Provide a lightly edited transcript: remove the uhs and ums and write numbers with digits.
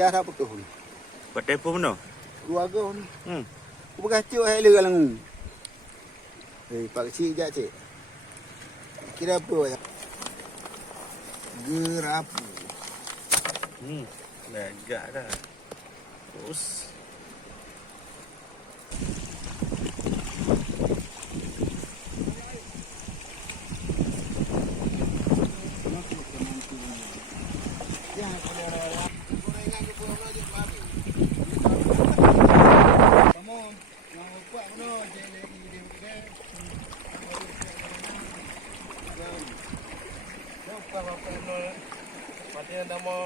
biar apa tu? Pakai pun no. Keluarga ni. Hmm. Aku berkacau hai le lang. Pak kecil je cik. Kira apa ya? Gerapu. Agak dah. Terus. Kalau nama